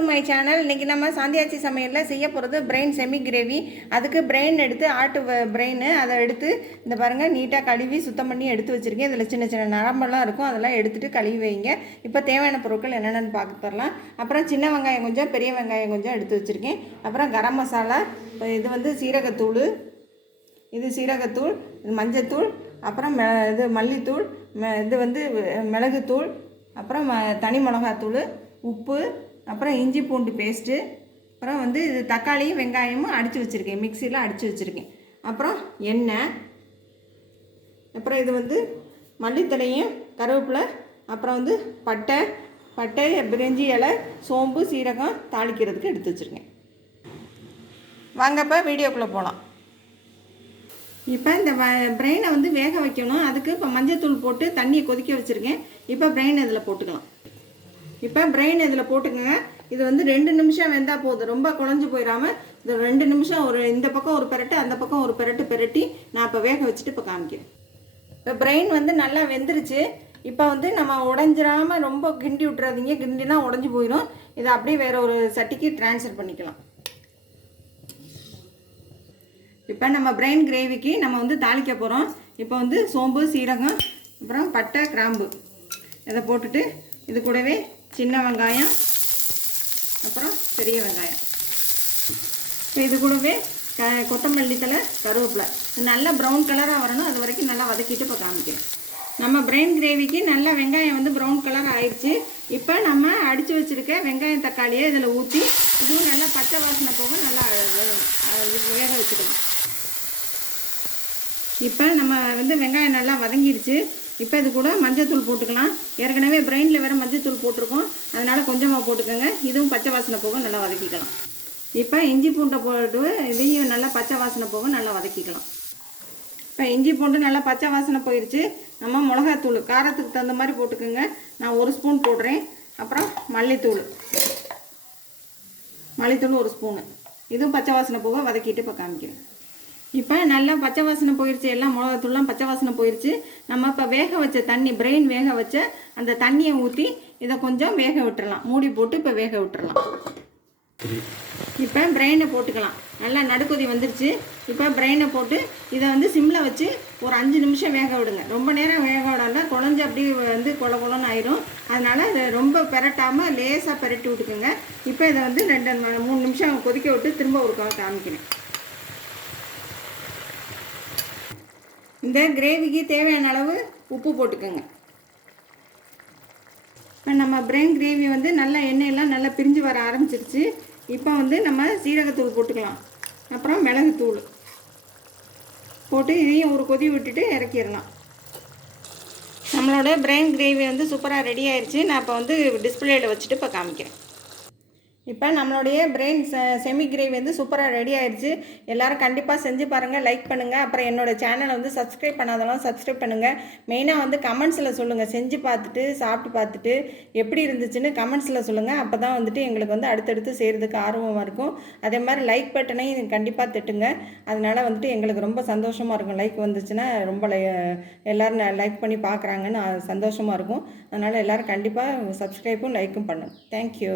To my channel. இன்றைக்கி நம்ம சாந்தியாச்சி சமையலில் செய்ய போகிறது பிரெயின் செமி கிரேவி. அதுக்கு பிரெயின் எடுத்து ஆட்டு பிரெயின் அதை எடுத்து இந்த பாருங்கள் நீட்டாக கழுவி சுத்தம் பண்ணி எடுத்து வச்சுருக்கேன். இதில் சின்ன சின்ன நரம்பெல்லாம் இருக்கும், அதெல்லாம் எடுத்துகிட்டு கழுவி வைங்க. இப்போ தேவையான பொருட்கள் என்னென்னு பார்க்க தரலாம். அப்புறம் சின்ன வெங்காயம் கொஞ்சம், பெரிய வெங்காயம் கொஞ்சம் எடுத்து வச்சுருக்கேன். அப்புறம் கரம் மசாலா, இது வந்து சீரகத்தூள், இது சீரகத்தூள், இது மஞ்சத்தூள், அப்புறம் இது மல்லித்தூள், இது வந்து மிளகுத்தூள், அப்புறம் தனி மிளகாத்தூள், உப்பு, அப்புறம் இஞ்சி பூண்டு பேஸ்ட்டு, அப்புறம் வந்து இது தக்காளியும் வெங்காயமும் அடித்து வச்சுருக்கேன், மிக்சியில் அடித்து வச்சுருக்கேன். அப்புறம் எண்ணெய், அப்புறம் இது வந்து மல்லித்தலையும் கருவேப்பிலை, அப்புறம் வந்து பட்டை பிரிஞ்சி இலை, சோம்பு, சீரகம் தாளிக்கிறதுக்கு எடுத்து வச்சுருக்கேன். வாங்கப்போ வீடியோக்குள்ளே போகலாம். இப்போ இந்த பிரெயினை வந்து வேக வைக்கணும். அதுக்கு இப்போ மஞ்சத்தூள் போட்டு தண்ணியை கொதிக்க வச்சுருக்கேன். இப்போ பிரெயின் இதில் போட்டுக்கலாம். இப்போ பிரெயின் இதில் போட்டுக்கோங்க. இது வந்து 2 நிமிஷம் வெந்தால் போதும், ரொம்ப குழஞ்சி போயிடாமல். இது 2 நிமிஷம் ஒரு இந்த பக்கம் ஒரு பெரட்டு, அந்த பக்கம் ஒரு பெரட்டு பெரட்டி நான் இப்போ வேக வச்சுட்டு இப்போ காமிக்கிறேன். இப்போ பிரெயின் வந்து நல்லா வெந்துருச்சு. இப்போ வந்து நம்ம உடஞ்சிடாமல் ரொம்ப கிண்டி விட்டுறாதீங்க, கிண்டினா உடஞ்சி போயிடும். இதை அப்படியே வேறு ஒரு சட்டிக்கு ட்ரான்ஸ்ஃபர் பண்ணிக்கலாம். இப்போ நம்ம பிரெயின் கிரேவிக்கு நம்ம வந்து தாளிக்க போகிறோம். இப்போ வந்து சோம்பு, சீரகம், அப்புறம் பட்டை, கிராம்பு இதை போட்டுட்டு இது கூடவே சின்ன வெங்காயம், அப்புறம் பெரிய வெங்காயம், இப்போ இது கூடவே கொத்தமல்லி தழை, கருவேப்பிலை. நல்லா ப்ரௌன் கலராக வரணும், அது வரைக்கும் நல்லா வதக்கிட்டு இப்போ காமிக்கிறேன். நம்ம பிரெயின் கிரேவிக்கு நல்லா வெங்காயம் வந்து ப்ரௌன் கலர் ஆயிடுச்சு. இப்போ நம்ம அடித்து வச்சுருக்க வெங்காயம் தக்காளியை இதில் ஊற்றி இதுவும் நல்லா பச்சை வாசனை போக நல்லா வேக வச்சுக்கலாம். இப்போ நம்ம வந்து வெங்காயம் நல்லா வதங்கிடுச்சு. இப்போ இது கூட மஞ்சத்தூள் போட்டுக்கலாம். ஏற்கனவே பிரெயினில் வேறு மஞ்சத்தூள் போட்டிருக்கோம், அதனால் கொஞ்சமாக போட்டுக்கோங்க. இதுவும் பச்சை வாசனை போக நல்லா வதக்கிக்கலாம். இப்போ இஞ்சி பூண்டை போட்டு இதையும் நல்லா பச்சை வாசனை போக நல்லா வதக்கிக்கலாம். இப்போ இஞ்சி பூண்டு நல்லா பச்சை வாசனை போயிடுச்சு. நம்ம மிளகாத்தூள் காரத்துக்கு தகுந்த மாதிரி போட்டுக்கோங்க. நான் 1 ஸ்பூன் போடுறேன். அப்புறம் மல்லித்தூள் 1 ஸ்பூனு. இதுவும் பச்சை வாசனை போக வதக்கிட்டு இப்போ காமிக்கிறேன். இப்போ நல்லா பச்சை வாசனை போயிடுச்சு, எல்லாம் மிளகாத்தூள்லாம் பச்சை வாசனை போயிடுச்சு. நம்ம இப்போ வேக வச்ச தண்ணி, பிரெயின் வேக வச்ச அந்த தண்ணியை ஊற்றி இதை கொஞ்சம் வேக விட்டுறலாம். மூடி போட்டு இப்போ வேக விட்டுறலாம். இப்போ பிரெயினை போட்டுக்கலாம். நல்லா நடுக்கொதி வந்துருச்சு. இப்போ பிரெயினை போட்டு இதை வந்து சிம்மில் வச்சு ஒரு 5 நிமிஷம் வேக விடுங்க. ரொம்ப நேரம் வேக விடாண்டா குழஞ்சி அப்படி வந்து கொலன்னு ஆயிரும். அதனால் அதை ரொம்ப பெரட்டாமல் லேசாக பெரட்டி விட்டுக்குங்க. இப்போ இதை வந்து 2-3 நிமிஷம் கொதிக்க விட்டு திரும்ப ஒரு காமிக்கிறேன். இந்த கிரேவிக்கு தேவையான அளவு உப்பு போட்டுக்கோங்க. இப்போ நம்ம பிரெயின் கிரேவி வந்து நல்லா எண்ணெயெல்லாம் நல்லா பிரிஞ்சு வர ஆரம்பிச்சிருச்சு. இப்போ வந்து நம்ம சீரகத்தூள் போட்டுக்கலாம், அப்புறம் மிளகுத்தூள் போட்டு இதையும் ஒரு கொதி விட்டுட்டு இறக்கிடலாம். நம்மளோட பிரெயின் கிரேவி வந்து சூப்பராக ரெடி ஆயிடுச்சு. நான் இப்போ வந்து டிஸ்பிளேயில் வச்சுட்டு இப்போ காமிக்கிறேன். இப்போ நம்மளுடைய பிரெயின் செமி கிரேவி வந்து சூப்பராக ரெடி ஆகிடுச்சு. எல்லோரும் கண்டிப்பாக செஞ்சு பாருங்கள், லைக் பண்ணுங்கள். அப்புறம் என்னோடய சேனலை வந்து சப்ஸ்கிரைப் பண்ணாதெல்லாம் சப்ஸ்கிரைப் பண்ணுங்கள். மெயினாக வந்து கமெண்ட்ஸில் சொல்லுங்கள், செஞ்சு பார்த்துட்டு சாப்பிட்டு பார்த்துட்டு எப்படி இருந்துச்சுன்னு கமெண்ட்ஸில் சொல்லுங்கள். அப்போ தான் வந்துட்டு எங்களுக்கு வந்து அடுத்தடுத்து செய்கிறதுக்கு ஆர்வமாக இருக்கும். அதே மாதிரி லைக் பட்டனையும் கண்டிப்பாக தட்டுங்க. அதனால் வந்துட்டு எங்களுக்கு ரொம்ப சந்தோஷமாக இருக்கும். லைக் வந்துச்சுன்னா ரொம்ப எல்லோரும் லைக் பண்ணி பார்க்குறாங்கன்னு சந்தோஷமாக இருக்கும். அதனால் எல்லோரும் கண்டிப்பாக சப்ஸ்கிரைப்பும் லைக்கும் பண்ணுங்கள். தேங்க்யூ.